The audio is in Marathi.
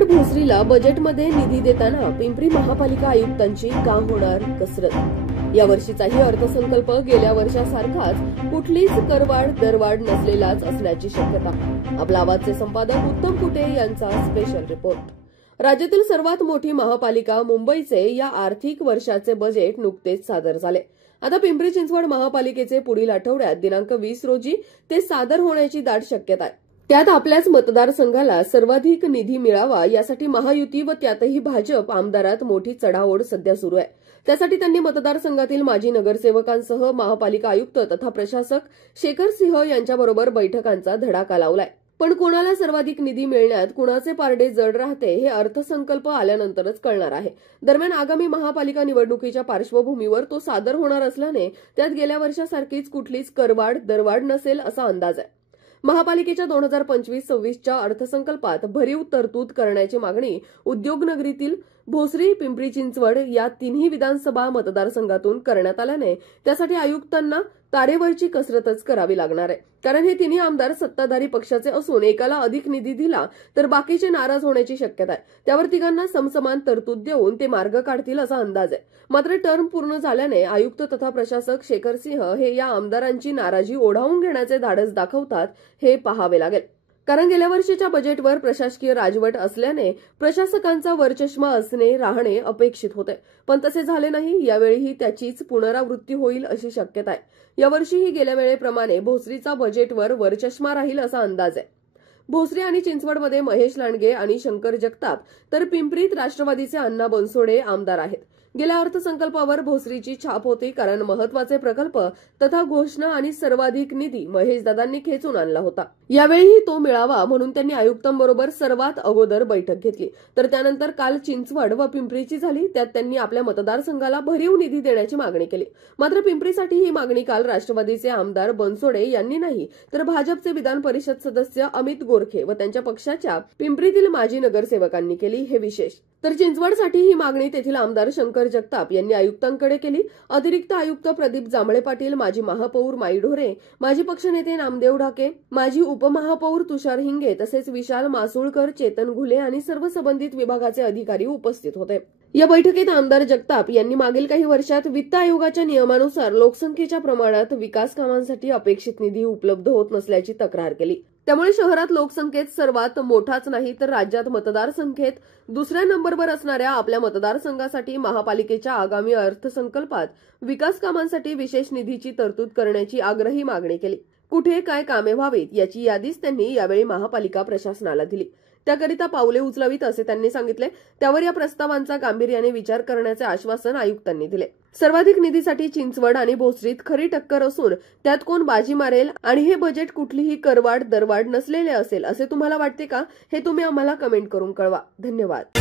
चिंचवड भोसरीला बजेटमध्ये निधी देताना पिंपरी महापालिका आयुक्तांची का होणार कसरत? यावर्षीचाही अर्थसंकल्प गेल्या वर्षासारखाच कुठलीच करवाढ दरवाढ नसलेलाच असण्याची शक्यता. आपला आवाजचे संपादक उत्तम कुटे यांचा स्पेशल रिपोर्ट. राज्यातील सर्वात मोठी महापालिका मुंबईचे या आर्थिक वर्षाचे बजेट नुकतेच सादर झाले. आता पिंपरी चिंचवड महापालिकेचे पुढील आठवड्यात दिनांक 20 रोजी ते सादर होण्याची दाट शक्यता आहे. त्यात आपल्याच मतदारसंघाला सर्वाधिक निधी मिळावा यासाठी महायुती व त्यातही भाजप आमदारात मोठी चढाओढ सध्या सुरू आहे. त्यासाठी त्यांनी मतदारसंघातील माजी नगरसेवकांसह महापालिका आयुक्त तथा प्रशासक शेखर सिंह यांच्याबरोबर बैठकांचा धडाका लावलाय. पण कोणाला सर्वाधिक निधी मिळण्यात कुणाचे पारडे जड राहते हे अर्थसंकल्प आल्यानंतरच कळणार आहे. दरम्यान आगामी महापालिका निवडणुकीच्या पार्श्वभूमीवर तो सादर होणार असल्याने त्यात गेल्या वर्षासारखीच कुठलीच करवाढ दरवाढ नसेल असा अंदाज आहे. महापालिकेच्या 2025-26च्या अर्थसंकल्पात भरीव तरतूद करण्याची मागणी उद्योगनगरीतील भोसरी, पिंपरी चिंचवड या तिन्ही विधानसभा मतदारसंघातून करण्यात आल्याने त्यासाठी आयुक्तांना तारेवरची कसरतच करावी लागणार आहे. कारण हे तिन्ही आमदार सत्ताधारी पक्षाचे असून एकाला अधिक निधी दिला तर बाकीचे नाराज होण्याची शक्यता आहे. त्यावर तिघांना समसमान तरतूद देऊन ते मार्ग काढतील असा अंदाज आहे. मात्र टर्म पूर्ण झाल्याने आयुक्त तथा प्रशासक शेखर सिंह हे या आमदारांची नाराजी ओढावून घेण्याचे धाडस दाखवतात हे पाहावे लागेल. कारण गेल्या वर्षीच्या बजेटवर प्रशासकीय राजवट असल्याने प्रशासकांचा वरचष्मा असणे राहणे अपेक्षित होते, पण तसे झाले नाही. यावेळीही त्याचीच पुनरावृत्ती होईल अशी शक्यता आहे. यावर्षीही गेल्या वेळेप्रमाणे भोसरीचा बजेटवर वरचष्मा राहील असा अंदाज आहे. भोसरी आणि चिंचवडमध्ये महेश लांडगे आणि शंकर जगताप तर पिंपरीत राष्ट्रवादीचे अण्णा बनसोडे आमदार आहेत. गेल्या अर्थसंकल्पावर भोसरीची छाप होती, कारण महत्वाचे प्रकल्प तथा घोषणा आणि सर्वाधिक निधी महेशदादांनी खेचून आणला होता. यावेळीही तो मिळावा म्हणून त्यांनी आयुक्तांबरोबर सर्वात अगोदर बैठक घेतली. तर त्यानंतर काल चिंचवड व पिंपरीची झाली. त्यात त्यांनी आपल्या मतदारसंघाला भरीव निधी देण्याची मागणी केली. मात्र पिंपरीसाठी ही मागणी काल राष्ट्रवादीचे आमदार बनसोडे यांनी नाही, तर भाजपचे विधान परिषद सदस्य अमित गोरखे व त्यांच्या पक्षाच्या पिंपरीतील माजी नगरसेवकांनी केली. हे विशेष. तर चिंचवडसाठी ही मागणी तेथील आमदार शंकर जगताप यांनी आयुक्तांकडे केली. अतिरिक्त आयुक्त प्रदीप जांभळे पाटील, माजी महापौर माई ढोरे, माजी पक्षनेते नामदेव ढाके, माजी उपमहापौर तुषार हिंगे तसेच विशाल मासुळकर, चेतन घुले आणि सर्व संबंधित विभागाचे अधिकारी उपस्थित होते. या बैठकीत आमदार जगताप यांनी मागील काही वर्षात वित्त आयोगाच्या नियमानुसार लोकसंख्येच्या प्रमाणात विकास कामांसाठी अपेक्षित निधी उपलब्ध होत नसल्याची तक्रार केली. त्यामुळे शहरात लोकसंख्येत सर्वात मोठाच नाही तर राज्यात मतदारसंख्येत दुसऱ्या नंबरवर असणाऱ्या आपल्या मतदारसंघासाठी महापालिकेच्या आगामी अर्थसंकल्पात विकास कामांसाठी विशेष निधीची तरतूद करण्याची आग्रही मागणी केली. कुठे काय कामे व्हावीत याची यादीच त्यांनी यावेळी महापालिका प्रशासनाला दिली. त्याकरिता पावले उचलावीत असे त्यांनी सांगितले. त्यावर या प्रस्तावांचा गांभीर्याने विचार करण्याचे आश्वासन आयुक्तांनी दिले. सर्वाधिक निधीसाठी चिंचवड आणि भोसरीत खरी टक्कर असून त्यात कोण बाजी मारेल आणि हे बजेट कुठलीही करवाढ दरवाढ नसलेले असेल असे तुम्हाला वाटते का? हे तुम्ही आम्हाला कमेंट करून कळवा. धन्यवाद.